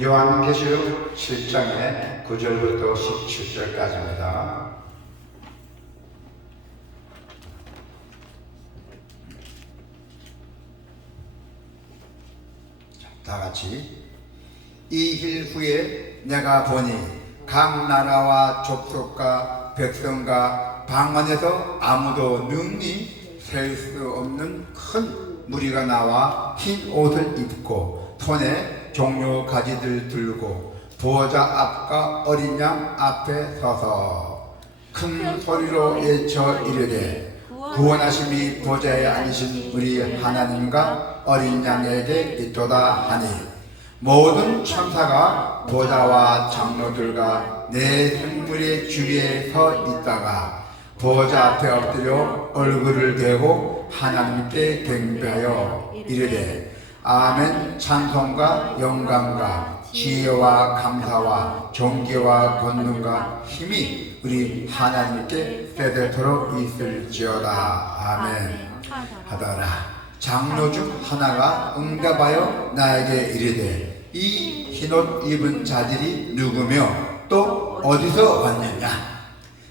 요한계시록 7장의 9절부터 17절까지입니다. 다 같이. 이 일 후에 내가 보니 각 나라와 족속과 백성과 방언에서 아무도 능히 셀 수 없는 큰 무리가 나와 흰 옷을 입고 손에 종려 가지들 들고 보호자 앞과 어린 양 앞에 서서 큰 소리로 외쳐 이르되 구원하심이 보좌에 앉으신 우리 하나님과 어린 양에게 있도다 하니 모든 천사가 보좌와 장로들과 내 생물의 주위에 서 있다가 보좌 앞에 엎드려 얼굴을 대고 하나님께 경배하여 이르되 아멘. 찬송과 영광과 지혜와 감사와 존귀와 권능과 힘이 우리 하나님께 때되도록 있을지어다. 아멘. 하더라. 장로 중 하나가 응답하여 나에게 이르되 이 흰옷 입은 자들이 누구며 또 어디서 왔느냐?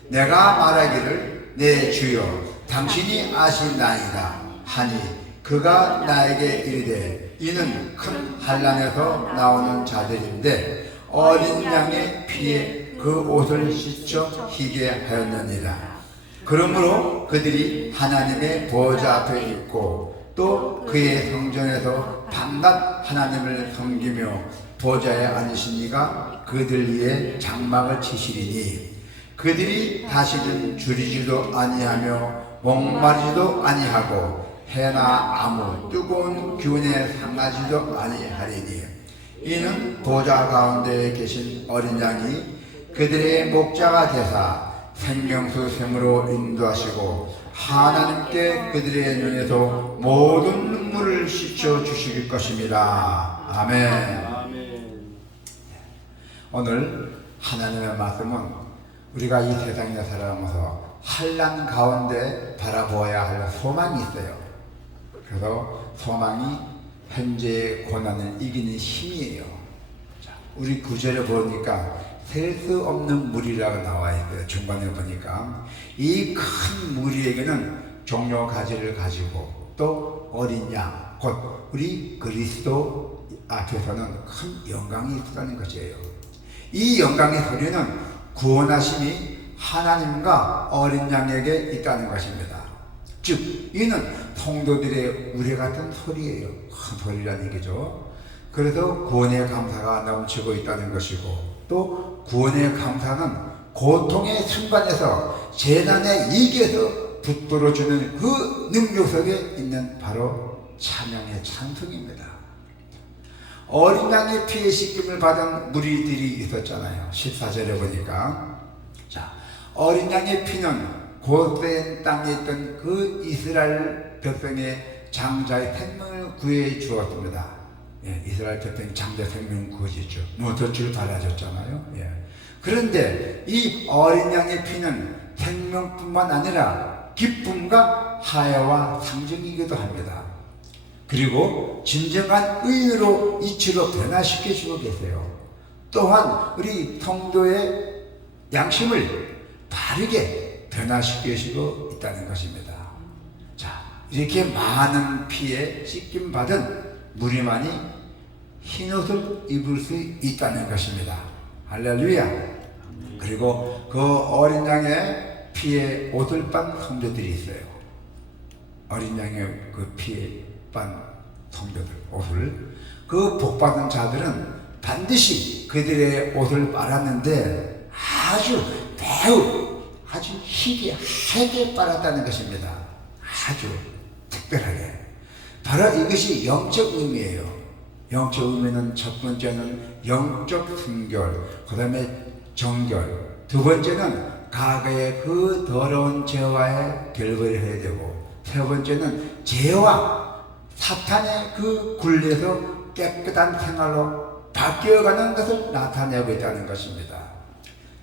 내가 말하기를 내 주여 당신이 아시나이다 하니 그가 나에게 이르되 이는 큰 환난에서 나오는 자들인데 어린 양의 피에 그 옷을 씻어 희게 하였느니라. 그러므로 그들이 하나님의 보좌 앞에 있고 또 그의 성전에서 밤낮 하나님을 섬기며 보좌에 앉으신 이가 그들 위에 장막을 치시리니 그들이 다시는 줄이지도 아니하며 목마르지도 아니하고 해나 아무 뜨거운 기운에 상하지도 아니하리니 이는 보좌 가운데 계신 어린 양이 그들의 목자가 되사 생명수 샘으로 인도하시고 하나님께 그들의 눈에서 모든 눈물을 씻어 주실 것입니다. 아멘. 오늘 하나님의 말씀은 우리가 이 세상에 살아가면서 환난 가운데 바라보아야 할 소망이 있어요. 그래서 소망이 현재의 고난을 이기는 힘이에요. 자, 우리 구절에 보니까 셀 수 없는 무리라고 나와 있어요. 중간에 보니까 이 큰 무리에게는 종려 가지를 가지고 또 어린 양, 곧 우리 그리스도 앞에서는 큰 영광이 있다는 것이에요. 이 영광의 소리는 구원하심이 하나님과 어린 양에게 있다는 것입니다. 즉 이는 성도들의 우레 같은 소리예요. 큰 소리라는 얘기죠. 그래서 구원의 감사가 넘치고 있다는 것이고 또 구원의 감사는 고통의 순간에서 재난의 위기에서 붙들어주는 그 능력 속에 있는 바로 찬양의 찬송입니다. 어린 양의 피에 씻김을 받은 무리들이 있었잖아요. 14절에 보니까 자, 어린 양의 피는 고센 땅에 있던 그 이스라엘 백성의 장자의 생명을 구해 주었습니다. 예, 이스라엘 백성의 장자 생명을 구해주죠. 묻어줄 달아줬잖아요. 예. 그런데 이 어린 양의 피는 생명뿐만 아니라 기쁨과 화해와 상징이기도 합니다. 그리고 진정한 의인으로 이치로 변화시켜 주고 계세요. 또한 우리 성도의 양심을 바르게 변화시키시고 있다는 것입니다. 자, 이렇게 많은 피에 씻김 받은 무리만이 흰옷을 입을 수 있다는 것입니다. 할렐루야. 그리고 그 어린 양의 피에 옷을 빤 성도들이 있어요. 어린 양의 그 피에 빤 성도들 옷을 그 복받은 자들은 반드시 그들의 옷을 빨았는데 아주 희게 하게 빨았다는 것입니다. 아주 특별하게. 바로 이것이 영적 의미예요. 영적 의미는 첫 번째는 영적 순결, 그 다음에 정결, 두 번째는 과거의 그 더러운 죄와의 결별을 해야 되고, 세 번째는 죄와 사탄의 그 굴레에서 깨끗한 생활로 바뀌어가는 것을 나타내고 있다는 것입니다.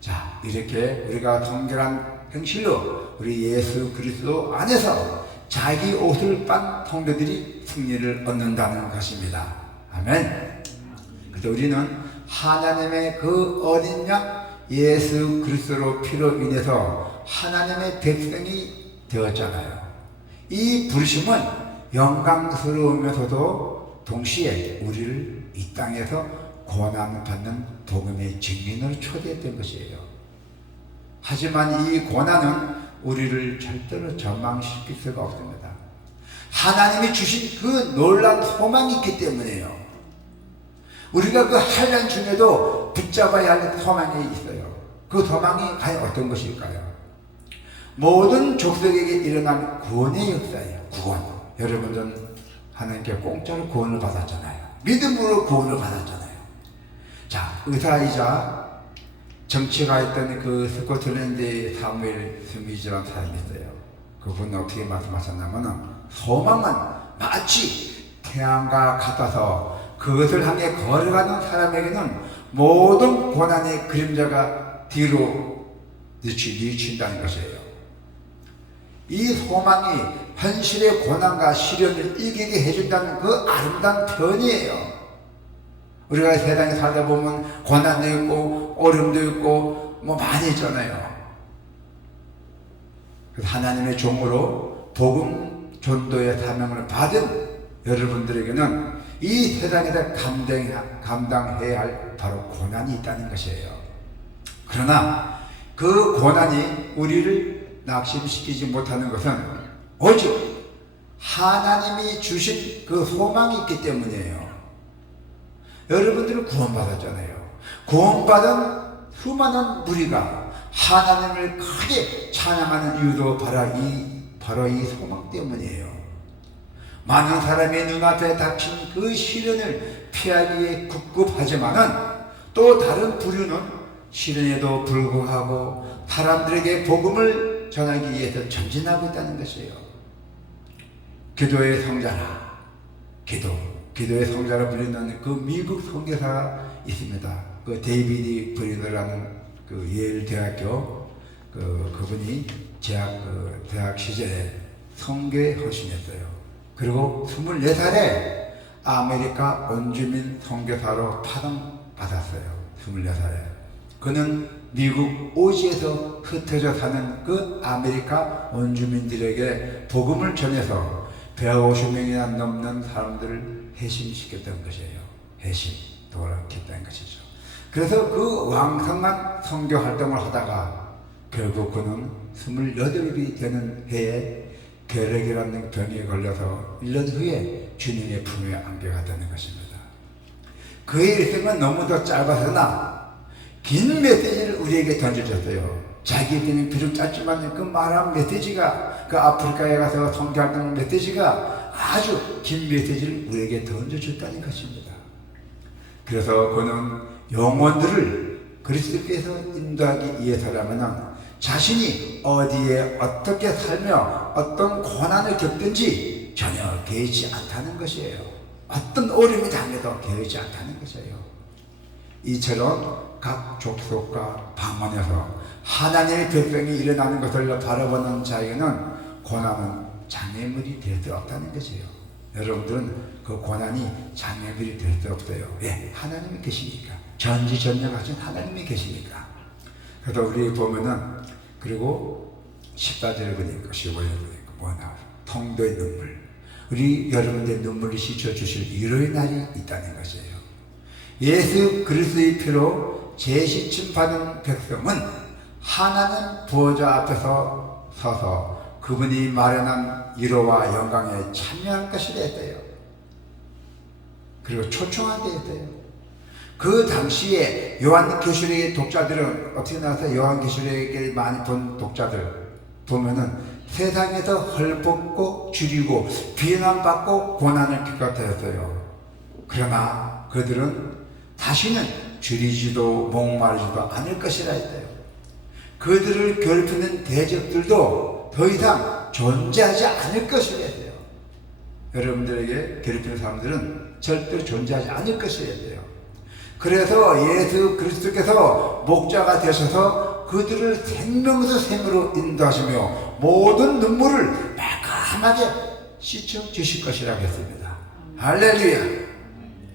자, 이렇게 우리가 정결한 행실로 우리 예수 그리스도 안에서 자기 옷을 빤 성도들이 승리를 얻는다는 것입니다. 아멘. 그 그래서 우리는 하나님의 그 어린 양 예수 그리스도로 피로 인해서 하나님의 백성이 되었잖아요. 이 부르심은 영광스러우면서도 동시에 우리를 이 땅에서 고난받는 복음의 증인으로 초대했던 것이에요. 하지만 이 고난은 우리를 절대로 절망시킬 수가 없습니다. 하나님이 주신 그 놀라운 소망이 있기 때문에요. 우리가 그 한란 중에도 붙잡아야 할 소망이 있어요. 그 소망이 과연 어떤 것일까요? 모든 족속에게 일어난 구원의 역사예요. 구원. 여러분들은 하나님께 공짜로 구원을 받았잖아요. 믿음으로 구원을 받았잖아요. 자, 의사이자 정치가했던 그 스코틀랜드의 사무엘 스미즈라는 사람이 있어요. 그분은 어떻게 말씀하셨냐면 소망은 마치 태양과 같아서 그것을 향해 걸어가는 사람에게는 모든 고난의 그림자가 뒤로 늦춘다는 것이에요. 이 소망이 현실의 고난과 시련을 이기게 해준다는 그 아름다운 편이에요. 우리가 세상에 살다 보면 고난도 있고 어려움도 있고 뭐 많이 있잖아요. 그래서 하나님의 종으로 복음 전도의 사명을 받은 여러분들에게는 이 세상에서 감당해야 할 바로 고난이 있다는 것이에요. 그러나 그 고난이 우리를 낙심시키지 못하는 것은 오직 하나님이 주신 그 소망이 있기 때문이에요. 여러분들은 구원받았잖아요. 구원받은 수많은 무리가 하나님을 크게 찬양하는 이유도 바로 이 소망 때문이에요. 많은 사람의 눈앞에 닥친 그 시련을 피하기 위해 급급하지만은 또 다른 부류는 시련에도 불구하고 사람들에게 복음을 전하기 위해서 전진하고 있다는 것이에요. 기도의 성자라, 기도의 성자로 불리는 그 미국 선교사가 있습니다. 그 데이비드 브리너라는 그 예일 대학교 그분이 대학 시절에 선교에 헌신했어요. 그리고 24살에 아메리카 원주민 선교사로 파송받았어요. 24살에. 그는 미국 오지에서 흩어져 사는 그 아메리카 원주민들에게 복음을 전해서 150명이나 넘는 사람들을 회심시켰던 것이에요. 도락했다는 것이죠. 그래서 그 왕성한 선교 활동을 하다가 결국 그는 28이 되는 해에 결핵이라는 병에 걸려서 1년 후에 주님의 품에 안겨가 되는 것입니다. 그의 일생은 너무도 짧아서나 긴 메시지를 우리에게 던져줬어요. 자기 때는 비록 짧지만 그 말한 메시지가 그 아프리카에 가서 선교하는 메시지가 아주 긴 메시지를 우리에게 던져줬다는 것입니다. 그래서 그는 영혼들을 그리스도께서 인도하기 위해서라면 자신이 어디에 어떻게 살며 어떤 고난을 겪든지 전혀 개의치 않다는 것이에요. 어떤 어려움이 당해도 개의치 않다는 것이에요. 이처럼 각 족속과 방언에서 하나님의 백성이 일어나는 것을 바라보는 자에게는 고난은 장애물이 될 수 없다는 것이에요. 여러분들은 그 고난이 장애물이 될 수 없어요. 왜? 하나님이 계시니까. 전지전능하신 하나님이 계시니까. 그래서 우리 보면은 그리고 14절에 보니까 15절에 보니까 뭐나 통도의 눈물. 우리 여러분들의 눈물을 씻어주실 위로의 날이 있다는 것이에요. 예수 그리스도의 피로 재시침 받은 백성은 하나님 부어자 앞에서 서서 그분이 마련한 위로와 영광에 참여할 것이라 했대요. 그리고 초청하게 했대요. 그 당시에 요한계시록의 독자들은 어떻게 나와서 요한계시록을 많이 본 독자들 보면은 세상에서 헐벗고 줄이고 비난받고 고난을 겪었대요. 그러나 그들은 다시는 줄이지도 목마르지도 않을 것이라 했대요. 그들을 괴롭히는 대적들도 더 이상 존재하지 않을 것이라 했대요. 여러분들에게 괴롭히는 사람들은 절대로 존재하지 않을 것이라 했대요. 그래서 예수 그리스도께서 목자가 되셔서 그들을 생명에서 생으로 인도하시며 모든 눈물을 매콤하게 씻어 주실 것이라고 했습니다. 할렐루야.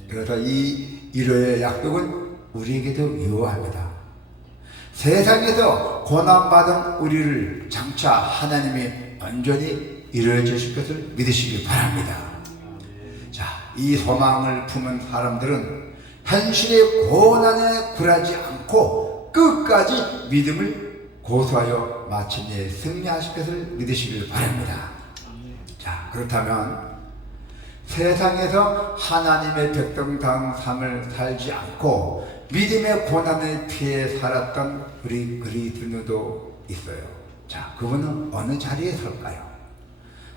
그래서 이 위로의 약속은 우리에게도 유효합니다. 세상에서 고난받은 우리를 장차 하나님이 온전히 이루어 주실 것을 믿으시기 바랍니다. 자, 이 소망을 품은 사람들은 현실의 고난에 굴하지 않고 끝까지 믿음을 고수하여 마침내 승리하실 것을 믿으시길 바랍니다. 자, 그렇다면 세상에서 하나님의 백성다운 삶을 살지 않고 믿음의 고난을 피해 살았던 우리 그리스도도 있어요. 자, 그분은 어느 자리에 설까요?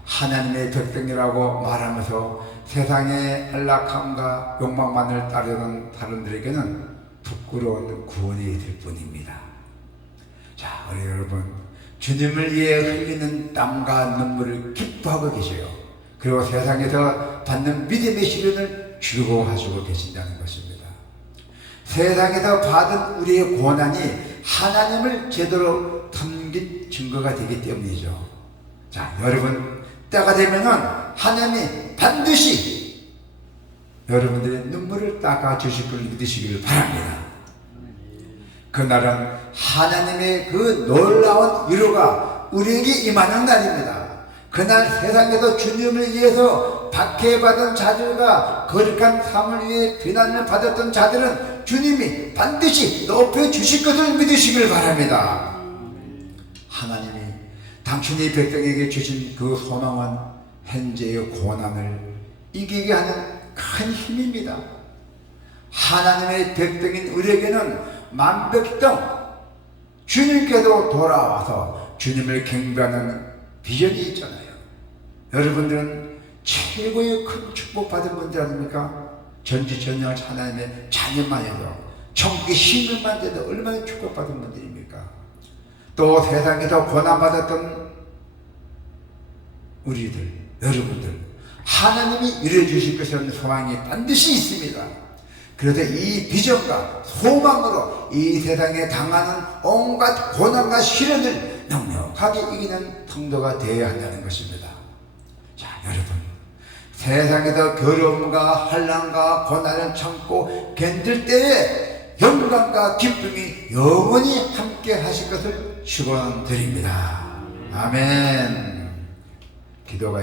하나님의 백성이라고 말하면서 세상의 안락함과 욕망만을 따르는 사람들에게는 부끄러운 구원이 될 뿐입니다. 자, 우리 여러분, 주님을 위해 흘리는 땀과 눈물을 기뻐하고 계세요. 그리고 세상에서 받는 믿음의 시련을 즐거워하시고 계신다는 것입니다. 세상에서 받은 우리의 고난이 하나님을 제대로 섬긴 증거가 되기 때문이죠. 자, 여러분, 때가 되면은 하나님이 반드시 여러분들의 눈물을 닦아주실 걸 믿으시길 바랍니다. 그날은 하나님의 그 놀라운 위로가 우리에게 임하는 날입니다. 그날 세상에서 주님을 위해서 박해받은 자들과 거룩한 삶을 위해 비난을 받았던 자들은 주님이 반드시 높여주실 것을 믿으시길 바랍니다. 하나님이 당신의 백성에게 주신 그 소망은 현재의 고난을 이기게 하는 큰 힘입니다. 하나님의 백성인 우리에게는 만백성 주님께도 돌아와서 주님을 경배하는 비전이 있잖아요. 여러분들은 최고의 큰 축복받은 분들 아닙니까? 전지전능한 하나님의 자녀만 해도 천국의 시민만 돼도 얼마나 축복받은 분들입니까? 또 세상에서 고난받았던 우리들, 여러분들, 하나님이 이루어주실 것이라는 소망이 반드시 있습니다. 그래서 이 비전과 소망으로 이 세상에 당하는 온갖 고난과 시련을 넉넉하게 이기는 성도가 되어야 한다는 것입니다. 자, 여러분, 세상에서 괴로움과 환난과 고난을 참고 견딜 때에 영광과 기쁨이 영원히 함께 하실 것을 축원드립니다. 아멘. 기도가